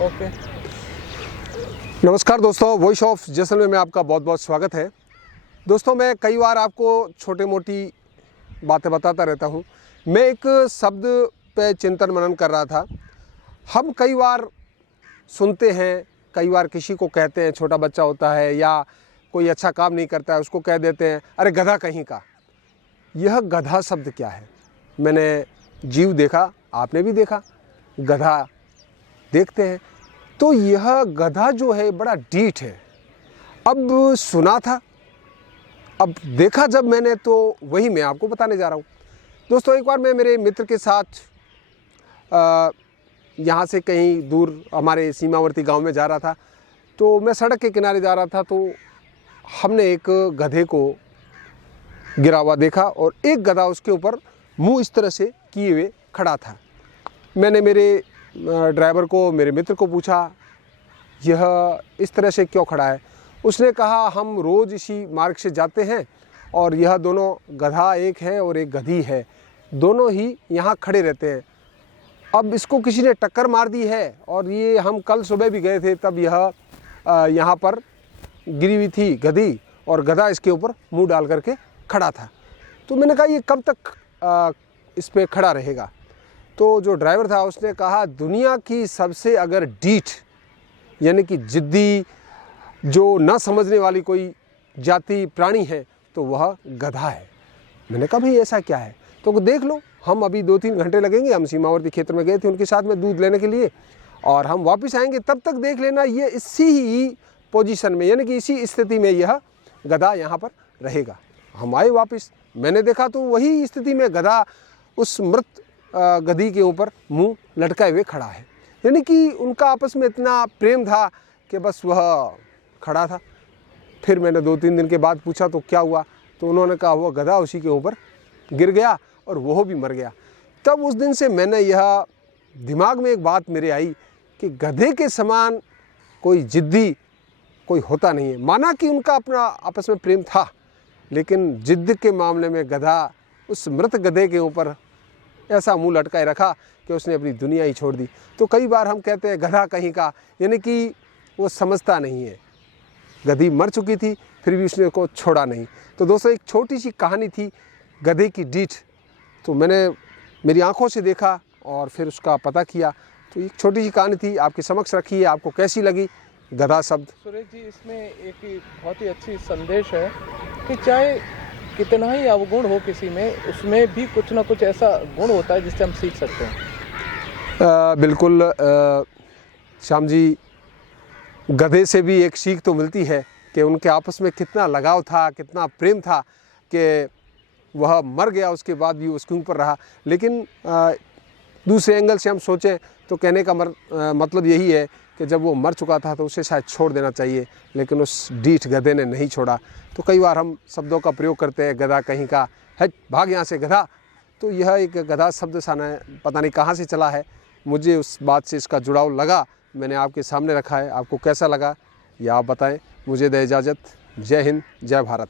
Okay. नमस्कार दोस्तों, voice of Jaisalmer में आपका बहुत बहुत स्वागत है। दोस्तों, मैं कई बार आपको छोटे मोटी बातें बताता रहता हूँ। मैं एक शब्द पे चिंतन मनन कर रहा था। हम कई बार सुनते हैं, कई बार किसी को कहते हैं, छोटा बच्चा होता है या कोई अच्छा काम नहीं करता है, उसको कह देते हैं अरे गधा कहीं का। यह गधा शब्द क्या है? मैंने जीव देखा, आपने भी देखा, गधा देखते हैं। तो यह गधा जो है बड़ा ढीठ है। अब सुना था, अब देखा जब मैंने, तो वही मैं आपको बताने जा रहा हूँ। दोस्तों, एक बार मैं मेरे मित्र के साथ यहाँ से कहीं दूर हमारे सीमावर्ती गांव में जा रहा था। तो मैं सड़क के किनारे जा रहा था, तो हमने एक गधे को गिरा हुआ देखा और एक गधा उसके ऊपर मुंह इस तरह से किए हुए खड़ा था। मैंने मेरे ड्राइवर को, मेरे मित्र को पूछा, यह इस तरह से क्यों खड़ा है? उसने कहा, हम रोज़ इसी मार्ग से जाते हैं और यह दोनों, गधा एक है और एक गधी है, दोनों ही यहाँ खड़े रहते हैं। अब इसको किसी ने टक्कर मार दी है और ये, हम कल सुबह भी गए थे, तब यह यहाँ पर गिरी हुई थी गधी और गधा इसके ऊपर मुंह डाल करके खड़ा था। तो मैंने कहा, ये कब तक इस पर खड़ा रहेगा? तो जो ड्राइवर था उसने कहा, दुनिया की सबसे अगर ढीठ यानी कि जिद्दी, जो ना समझने वाली कोई जाति प्राणी है तो वह गधा है। मैंने कहा, भाई ऐसा क्या है? तो देख लो, हम अभी 2-3 घंटे लगेंगे, हम सीमावर्ती क्षेत्र में गए थे उनके साथ में दूध लेने के लिए, और हम वापस आएंगे, तब तक देख लेना ये इसी ही पोजीशन में, यानी कि इसी स्थिति में यह गधा यहाँ पर रहेगा। हम आए वापस, मैंने देखा तो वही स्थिति में गधा उस मृत गधी के ऊपर मुंह लटकाए हुए खड़ा है। यानी कि उनका आपस में इतना प्रेम था कि बस वह खड़ा था। फिर मैंने 2-3 दिन के बाद पूछा तो क्या हुआ? तो उन्होंने कहा, वह गधा उसी के ऊपर गिर गया और वह भी मर गया। तब उस दिन से मैंने यह दिमाग में एक बात मेरे आई कि गधे के समान कोई जिद्दी कोई होता नहीं है। माना कि उनका अपना आपस में प्रेम था, लेकिन जिद्द के मामले में गधा उस मृत गधे के ऊपर ऐसा मुंह लटकाए रखा कि उसने अपनी दुनिया ही छोड़ दी। तो कई बार हम कहते हैं गधा कहीं का, यानी कि वो समझता नहीं है। गधी मर चुकी थी, फिर भी उसने को छोड़ा नहीं। तो दोस्तों, एक छोटी सी कहानी थी गधे की ढीठ। तो मैंने मेरी आंखों से देखा और फिर उसका पता किया। तो एक छोटी सी कहानी थी, आपके समक्ष रखी है। आपको कैसी लगी गधा शब्द? सुरेश जी, इसमें एक बहुत ही अच्छी संदेश है कि चाहे कितना ही अवगुण हो किसी में, उसमें भी कुछ ना कुछ ऐसा गुण होता है जिससे हम सीख सकते हैं। बिल्कुल श्याम जी, गधे से भी एक सीख तो मिलती है कि उनके आपस में कितना लगाव था, कितना प्रेम था कि वह मर गया, उसके बाद भी उसके ऊपर रहा। लेकिन दूसरे एंगल से हम सोचें तो कहने का मतलब यही है कि जब वो मर चुका था तो उसे शायद छोड़ देना चाहिए, लेकिन उस ढीठ गधे ने नहीं छोड़ा। तो कई बार हम शब्दों का प्रयोग करते हैं, गधा कहीं का, हट भाग यहाँ से गधा। तो यह एक गधा शब्द सा पता नहीं कहाँ से चला है, मुझे उस बात से इसका जुड़ाव लगा, मैंने आपके सामने रखा है। आपको कैसा लगा ये आप बताएं। मुझे दे इजाज़त। जय हिंद, जय भारत।